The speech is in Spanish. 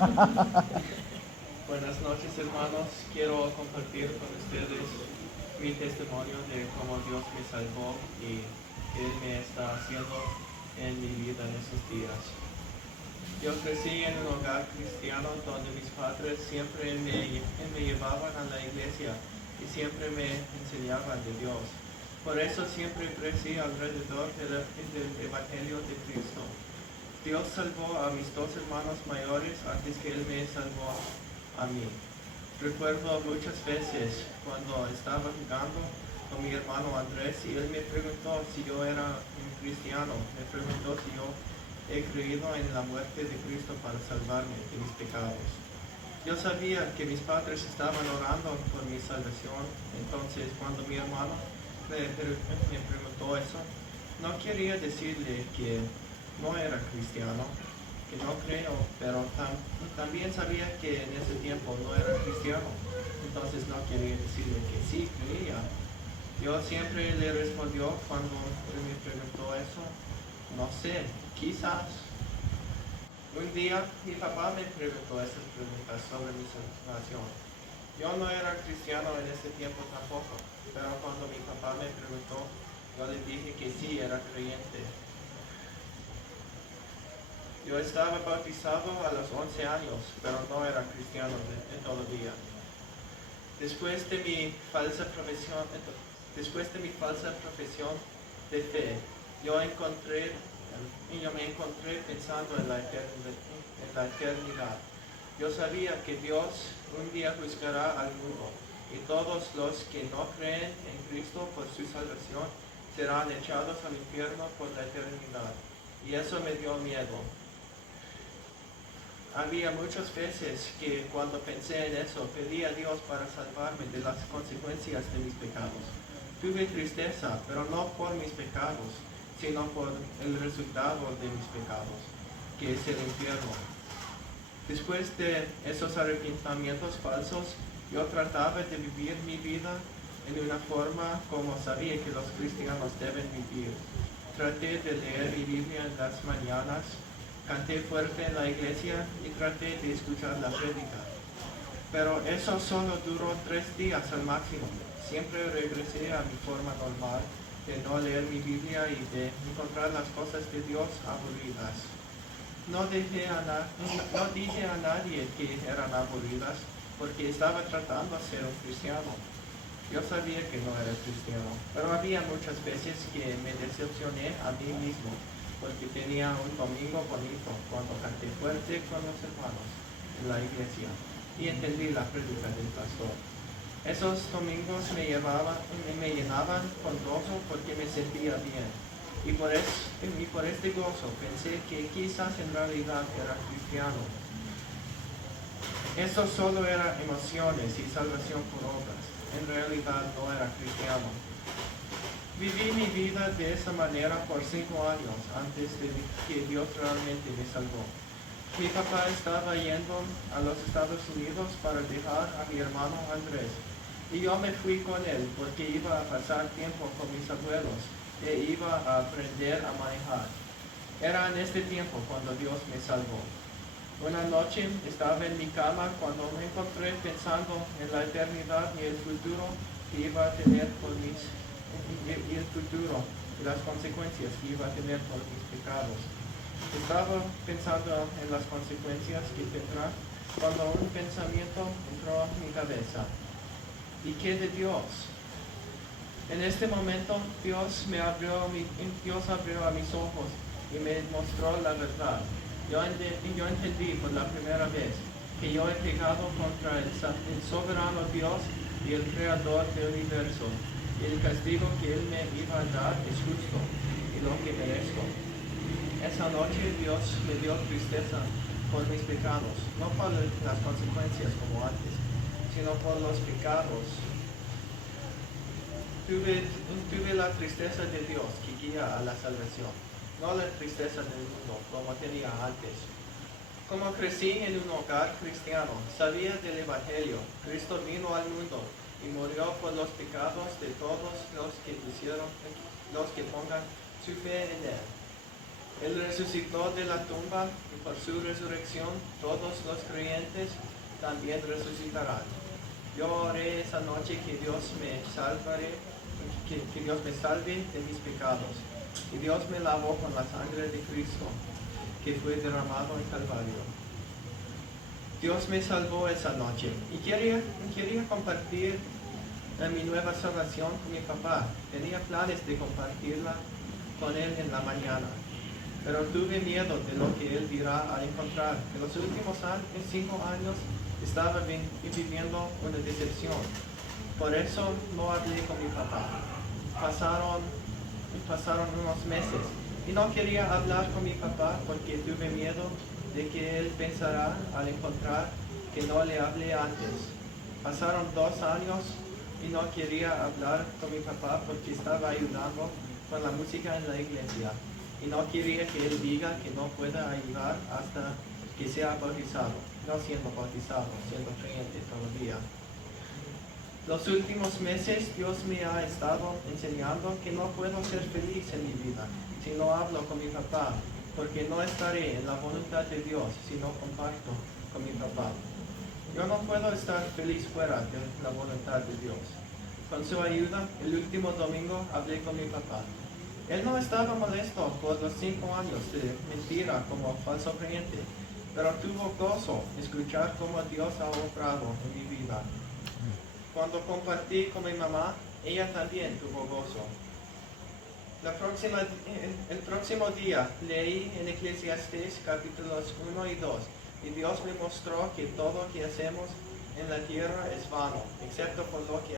Buenas noches, hermanos. Quiero compartir con ustedes mi testimonio de cómo Dios me salvó y qué Él me está haciendo en mi vida en esos días. Yo crecí en un hogar cristiano donde mis padres siempre me llevaban a la iglesia y siempre me enseñaban de Dios. Por eso siempre crecí alrededor del Evangelio de Cristo. Dios salvó a mis dos hermanos mayores antes que Él me salvó a mí. Recuerdo muchas veces cuando estaba jugando con mi hermano Andrés y él me preguntó si yo era un cristiano. Me preguntó si yo he creído en la muerte de Cristo para salvarme de mis pecados. Yo sabía que mis padres estaban orando por mi salvación, entonces cuando mi hermano me preguntó eso, no quería decirle que no era cristiano, que no creo, pero también sabía que en ese tiempo no era cristiano, entonces no quería decirle que sí creía. Yo siempre le respondió cuando él me preguntó eso, no sé, quizás. Un día mi papá me preguntó esas preguntas sobre mi salvación. Yo no era cristiano en ese tiempo tampoco, pero cuando mi papá me preguntó, yo le dije que sí era creyente. Yo estaba bautizado a los 11 años, pero no era cristiano todavía. Después de mi falsa profesión de fe, yo me encontré pensando en la eternidad. Yo sabía que Dios un día juzgará al mundo y todos los que no creen en Cristo por su salvación serán echados al infierno por la eternidad. Y eso me dio miedo. Había muchas veces que cuando pensé en eso, pedí a Dios para salvarme de las consecuencias de mis pecados. Tuve tristeza, pero no por mis pecados, sino por el resultado de mis pecados, que es el infierno. Después de esos arrepentimientos falsos, yo trataba de vivir mi vida en una forma como sabía que los cristianos deben vivir. Traté de leer mi Biblia en las mañanas, canté fuerte en la iglesia y traté de escuchar la prédica. Pero eso solo duró 3 días al máximo. Siempre regresé a mi forma normal de no leer mi Biblia y de encontrar las cosas de Dios aburridas. No dije a nadie que eran aburridas porque estaba tratando de ser un cristiano. Yo sabía que no era cristiano, pero había muchas veces que me decepcioné a mí mismo porque tenía un domingo bonito cuando canté fuerte con los hermanos en la iglesia y entendí la prédica del pastor. Esos domingos me llenaban con gozo porque me sentía bien. Y por este gozo pensé que quizás en realidad era cristiano. Eso solo era emociones y salvación por obras. En realidad no era cristiano. Viví mi vida de esa manera por 5 años antes de que Dios realmente me salvó. Mi papá estaba yendo a los Estados Unidos para dejar a mi hermano Andrés. Y yo me fui con él porque iba a pasar tiempo con mis abuelos e iba a aprender a manejar. Era en este tiempo cuando Dios me salvó. Una noche estaba en mi cama cuando me encontré pensando en la eternidad y el futuro que iba a tener y el futuro y las consecuencias que iba a tener por mis pecados. Estaba pensando en las consecuencias que tendrá cuando un pensamiento entró en mi cabeza. ¿Y qué de Dios? En este momento Dios abrió a mis ojos y me mostró la verdad. Yo entendí por la primera vez que yo he pecado contra el soberano Dios y el creador del universo. Y el castigo que Él me iba a dar es justo y lo que merezco. Esa noche Dios me dio tristeza por mis pecados, no por las consecuencias como antes, sino por los pecados. Tuve la tristeza de Dios que guía a la salvación, no la tristeza del mundo como tenía antes. Como crecí en un hogar cristiano, sabía del Evangelio. Cristo vino al mundo y murió por los pecados de todos los que pongan su fe en Él. Él resucitó de la tumba y por su resurrección todos los creyentes también resucitarán. Yo oré esa noche que Dios me salve de mis pecados. Y Dios me lavó con la sangre de Cristo, que fue derramado en Calvario. Dios me salvó esa noche y quería compartir mi nueva salvación con mi papá. Tenía planes de compartirla con él en la mañana, pero tuve miedo de lo que él dirá al encontrar. En los últimos 5 años estaba viviendo una decepción. Por eso no hablé con mi papá. Pasaron unos meses y no quería hablar con mi papá porque tuve miedo de que él pensara al encontrar que no le hablé antes. Pasaron 2 años y no quería hablar con mi papá porque estaba ayudando con la música en la iglesia y no quería que él diga que no pueda ayudar hasta que sea bautizado, no siendo bautizado, siendo creyente todavía. Los últimos meses Dios me ha estado enseñando que no puedo ser feliz en mi vida si no hablo con mi papá, porque no estaré en la voluntad de Dios si no comparto con mi papá. Yo no puedo estar feliz fuera de la voluntad de Dios. Con su ayuda, el último domingo hablé con mi papá. Él no estaba molesto por los 5 años de mentira como falso creyente, pero tuvo gozo escuchar cómo Dios ha obrado en mi vida. Cuando compartí con mi mamá, ella también tuvo gozo. El próximo día leí en Eclesiastés capítulos 1 y 2, y Dios me mostró que todo lo que hacemos en la tierra es vano, excepto por lo que